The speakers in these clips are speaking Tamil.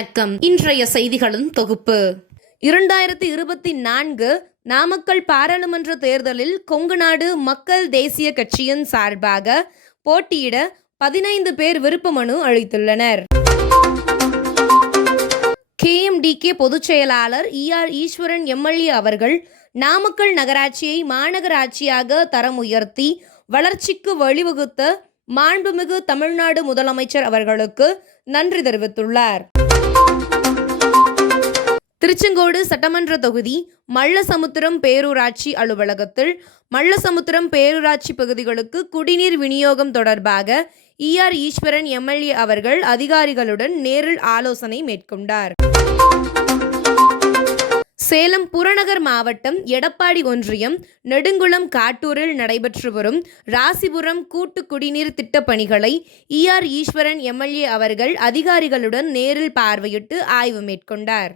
வணக்கம். இன்றைய செய்திகளின் தொகுப்பு. இரண்டாயிரத்தி இருபத்தி நான்கு நாமக்கல் பாராளுமன்ற தேர்தலில் கொங்கு நாடு மக்கள் தேசிய கட்சியின் சார்பாக போட்டியிட பதினைந்து பேர் விருப்ப மனு அளித்துள்ளனர். கேஎம்டிகே பொதுச் செயலாளர் இஆர் ஈஸ்வரன் எம்எல்ஏ அவர்கள் நாமக்கல் நகராட்சியை மாநகராட்சியாக தரம் உயர்த்தி வளர்ச்சிக்கு வழிவகுத்த மாண்புமிகு தமிழ்நாடு முதலமைச்சர் அவர்களுக்கு நன்றி தெரிவித்துள்ளார். திருச்செங்கோடு சட்டமன்ற தொகுதி மல்லசமுத்திரம் பேரூராட்சி அலுவலகத்தில் மல்லசமுத்திரம் பேரூராட்சி பகுதிகளுக்கு குடிநீர் விநியோகம் தொடர்பாக இஆர் ஈஸ்வரன் எம்எல்ஏ அவர்கள் அதிகாரிகளுடன் நேரில் ஆலோசனை மேற்கொண்டார். சேலம் புறநகர் மாவட்டம் எடப்பாடி ஒன்றியம் நெடுங்குளம் காட்டூரில் நடைபெற்று வரும் ராசிபுரம் கூட்டு குடிநீர் திட்டப் பணிகளை இஆர் ஈஸ்வரன் எம்எல்ஏ அவர்கள் அதிகாரிகளுடன் நேரில் பார்வையிட்டு ஆய்வு மேற்கொண்டார்.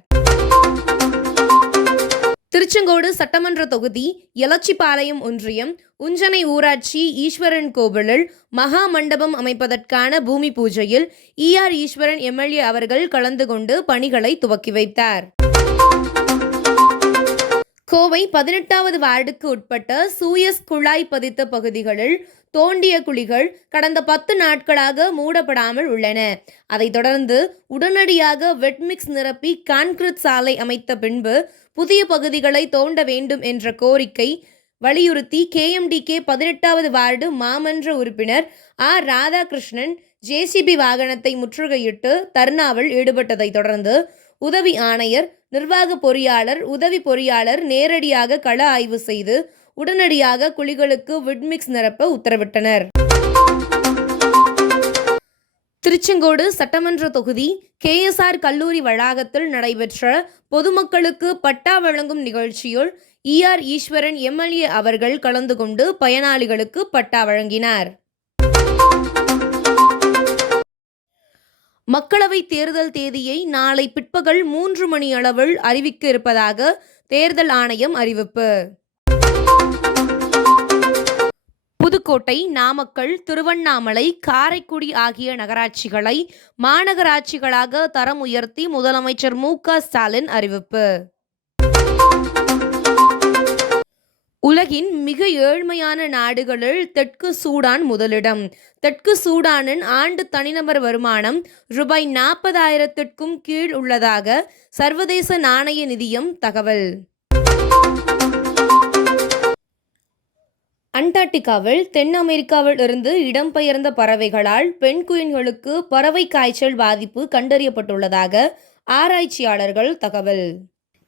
திருச்செங்கோடு சட்டமன்ற தொகுதி எலச்சிபாளையம் ஒன்றியம் உஞ்சனை ஊராட்சி ஈஸ்வரன் கோவிலில் மகா மண்டபம் அமைப்பதற்கான பூமி பூஜையில் இஆர் ஈஸ்வரன் எம்எல்ஏ அவர்கள் கலந்து கொண்டு பணிகளை துவக்கி வைத்தார். கோவை பதினெட்டாவது வார்டுக்கு உட்பட்ட சூயஸ் குழாய் பதித்த பகுதிகளில் தோண்டிய குழிகள் கடந்த பத்து நாட்களாக மூடப்படாமல் உள்ளன. அதைத் தொடர்ந்து உடனடியாக வெட்மிக்ஸ் நிரப்பி கான்கிரீட் சாலை அமைத்த பின்பு புதிய பகுதிகளை தோண்ட வேண்டும் என்ற கோரிக்கை வலியுறுத்தி கேஎம்டிகே பதினெட்டாவது வார்டு மாமன்ற உறுப்பினர் ஆர் ராதாகிருஷ்ணன் ஜேசிபி வாகனத்தை முற்றுகையிட்டு தர்ணாவில் ஈடுபட்டதைத் தொடர்ந்து உதவி ஆணையர் நிர்வாக பொறியாளர் உதவி பொறியாளர் நேரடியாக கள ஆய்வு செய்து உடனடியாக குழிகளுக்கு விட்மிக்ஸ் நிரப்ப உத்தரவிட்டனர். திருச்செங்கோடு சட்டமன்ற தொகுதி கேஎஸ்ஆர் கல்லூரி வளாகத்தில் நடைபெற்ற பொதுமக்களுக்கு பட்டா வழங்கும் நிகழ்ச்சியில் இஆர் ஈஸ்வரன் எம்எல்ஏ அவர்கள் கலந்து கொண்டு பயனாளிகளுக்கு பட்டா வழங்கினார். மக்களவை தேர்தல் தேதியை நாளை பிற்பகல் மூன்று மணி அளவில் அறிவிக்க இருப்பதாக தேர்தல் ஆணையம் அறிவிப்பு. புதுக்கோட்டை நாமக்கல் திருவண்ணாமலை காரைக்குடி ஆகிய நகராட்சிகளை மாநகராட்சிகளாக தரம் உயர்த்தி முதலமைச்சர் மு க ஸ்டாலின் அறிவிப்பு. உலகின் மிக ஏழ்மையான நாடுகளில் தெற்கு சூடான் முதலிடம். தெற்கு சூடானின் ஆண்டு தனிநபர் வருமானம் ரூபாய் நாற்பதாயிரத்திற்கும் கீழ் உள்ளதாக சர்வதேச நாணய நிதியம் தகவல். அண்டார்டிகாவில் தென் அமெரிக்காவில் இருந்து இடம்பெயர்ந்த பறவைகளால் பெண் குயின்களுக்கு பறவை காய்ச்சல் பாதிப்பு கண்டறியப்பட்டுள்ளதாக ஆராய்ச்சியாளர்கள் தகவல்.